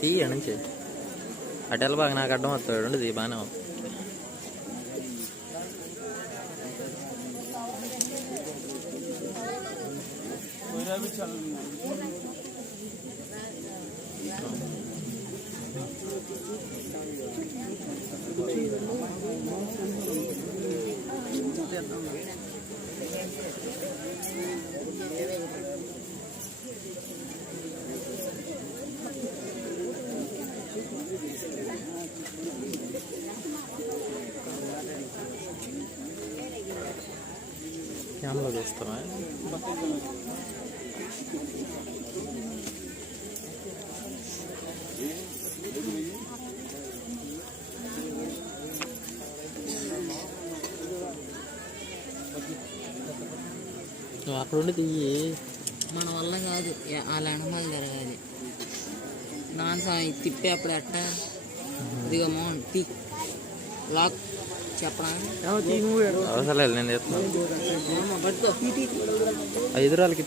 తీయ నుంచి అటెల్ బాగా నాకు అడ్డం వస్తాడు ఉండదు బాగానే వస్తుంది. క్యామ్లో చేస్తున్నా నువ్వు అక్కడ ఉండి తీయి. మన వల్ల కాదు, వాళ్ళ అనుమాలు జరగాలి. నాన్న తిప్పే అప్పుడు అట్ట ఇదిగా మోహన్ తీ లాక్ చెప్పడా అవసరం లేదు, నేను చెప్తున్నాను. ఎదురాలకి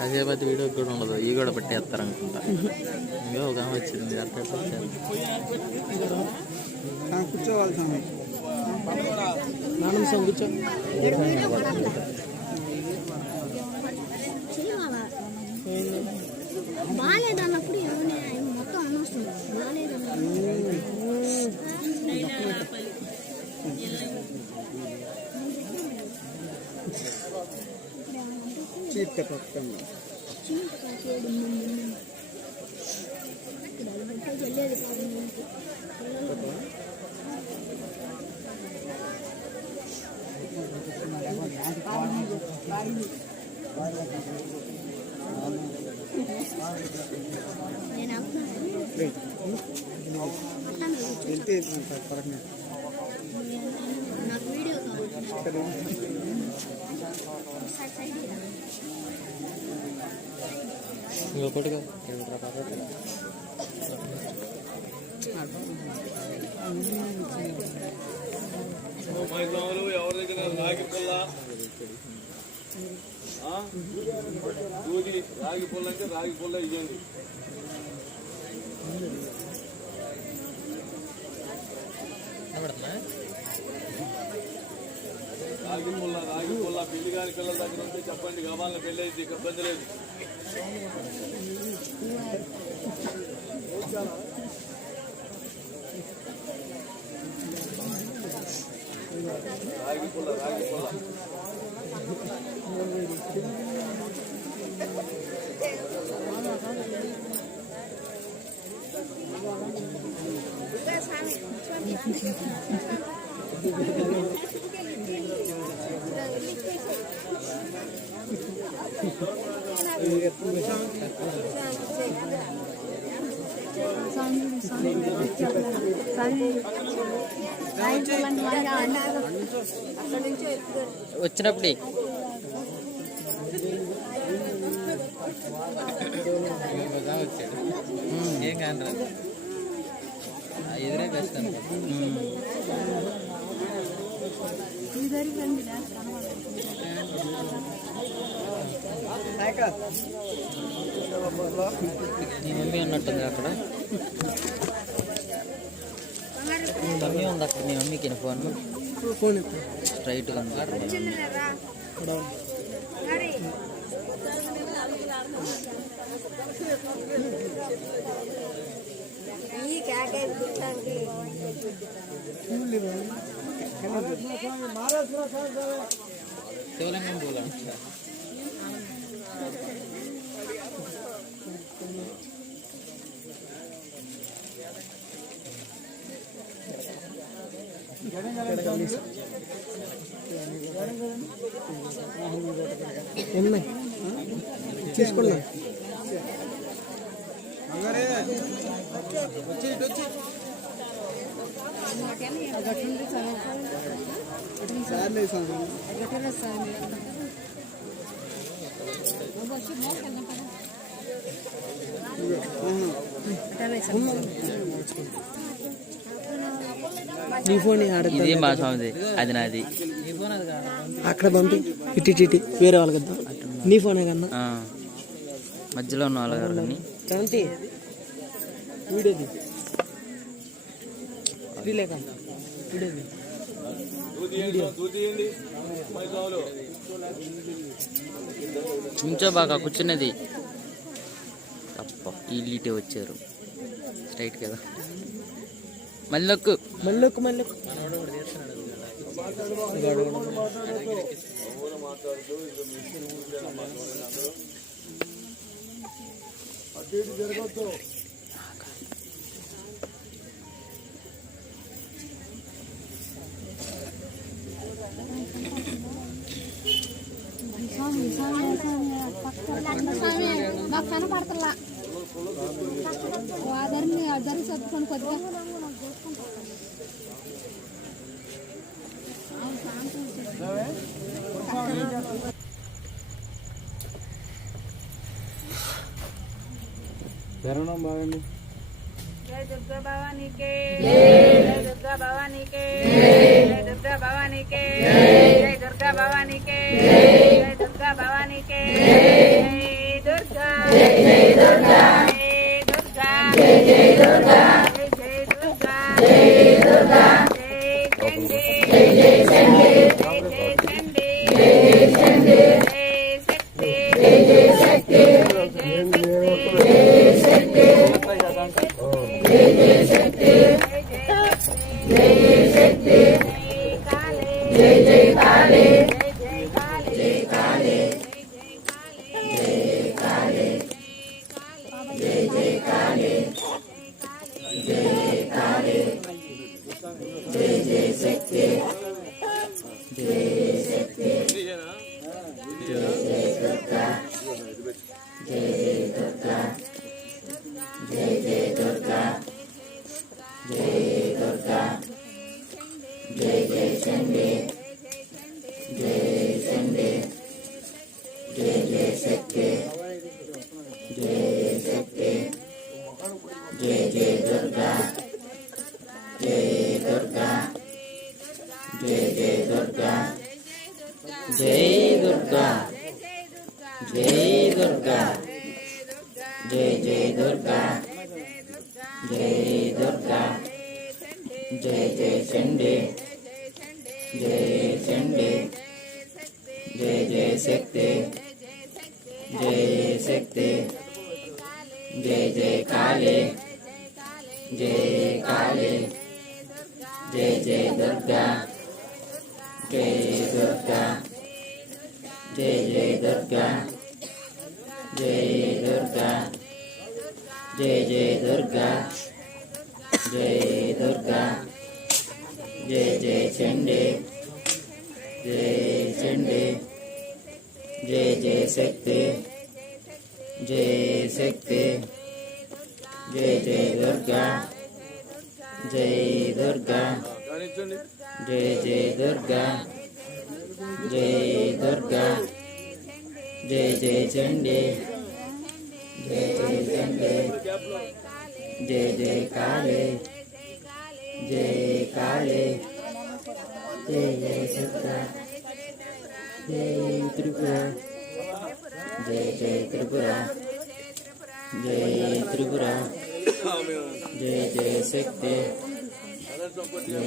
కాసేపతి వీడియో కూడా ఉండదు, ఇవి కూడా పెట్టేస్తారు అనుకుంటా. ఇంకో ఒక ఆమె వచ్చింది కూర్చోవాలి స్వామి. కూర్చో బాగాలేదన్నప్పుడు మొత్తం అనవసరం. నాకు వీడియో ఇంకొకటిగా ఎవరి దగ్గర రాగి పుల్ల రాగి పుల్ల అంటే రాగి పుల్ల ఇవ్వండి. రాగి పుల్ల పెళ్లి గారి పిల్లల దగ్గర ఉంటే చెప్పండి, గవాళ్ళ పెళ్ళి అయితే ఇబ్బంది లేదు. రాగి పుల్ల వచ్చినప్పుడు వచ్చాడు ఏం కాదు, ఎదురే బెస్ట్ అనుకో. నీ మమ్మీ ఉన్నట్టుంది అక్కడ, మమ్మీ ఉంది అక్కడ. మీ మమ్మీకి ఫోన్ స్ట్రైట్గా ఉంది. శివలింగం పూలు తీసుకున్నా సార్లే స్వామి నీ ఫోన్ ఇదే మా స్వామిది, అది నాది. అక్కడ పంపి ఇట్టి వేరే వాళ్ళకి వద్దాం. నీ ఫోనే కన్నా ఆ, మధ్యలో ఉన్న వాళ్ళ గారు కానీ క్రాంతి వీడియోది శ్రీలేఖ వీడియోది నుంచో బాగా కూర్చున్నది. తప్ప వీళ్ళు ఇటే వచ్చారు స్ట్రైట్ కదా. మళ్ళొక్కు మళ్ళొక్కు మాకు కనపడతలా అదరి చదువుకొని కొద్దిగా ధరణం బాగండి. జై దుర్గా భవానీకే, జై దుర్గా భవానీకే, జై దుర్గా భవానీకే, జై దుర్గా భవానీకే, జై దుర్గా భవానీకే, జై దుర్గా, జై దుర్గా, జై దుర్గా, జై దుర్గా, జై దుర్గా, జై దుర్గా, జై చండీ, జై చండీ, జై చండీ, జై చండీ, జై శక్తి, జై శక్తి, జై శక్తి, జై శక్తి, జై శక్తి, జై జై కాళీ, జై కాళీ, జై కాళీ, జై కాళీ, జై జై కాళీ, జై కాళీ, జై జై శక్తి, జై శక్తి, జై జై దుర్గా, జై జై దుర్గా, జై జై దుర్గా, జై దుర్గా, జై జై చండీ, జై చండీ, జై జై శక్తి, జై శక్తి, జై జై దుర్గా, జై దుర్గా, జై జై దుర్గా, జై దుర్గా, జై దుర్గా, జై జై దుర్గా, జై దుర్గా, జై జై చండీ, జై చండీ, జై జై శక్తి, జై శక్తి, జై జై కాళీ, జై కాళీ, జై జై దుర్గా, జై దుర్గా, జై జై దుర్గా, జై దుర్గా, జై జై దుర్గా, జై దుర్గా, జై జై చండీ, జై చండీ, జై జై శక్తి, జై శక్తి, జై జై దుర్గా, జై దుర్గా, జై జై దుర్గా, జై దుర్గా, జై జై చండీ, జై జై చండీ, జై జై కాళీ, జై కాళీ, జై జై దుర్గా, జై త్రిపుర, జై జై త్రిపుర, జై త్రిపుర, జై జై శక్తి, జై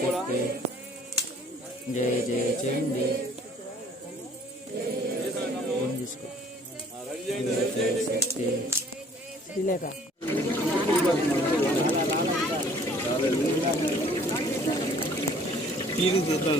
శక్తి, జై జై చండీ, తీసుకో, జై జై శక్తి. శ్రీలేఖ ఇది చూద్దాం.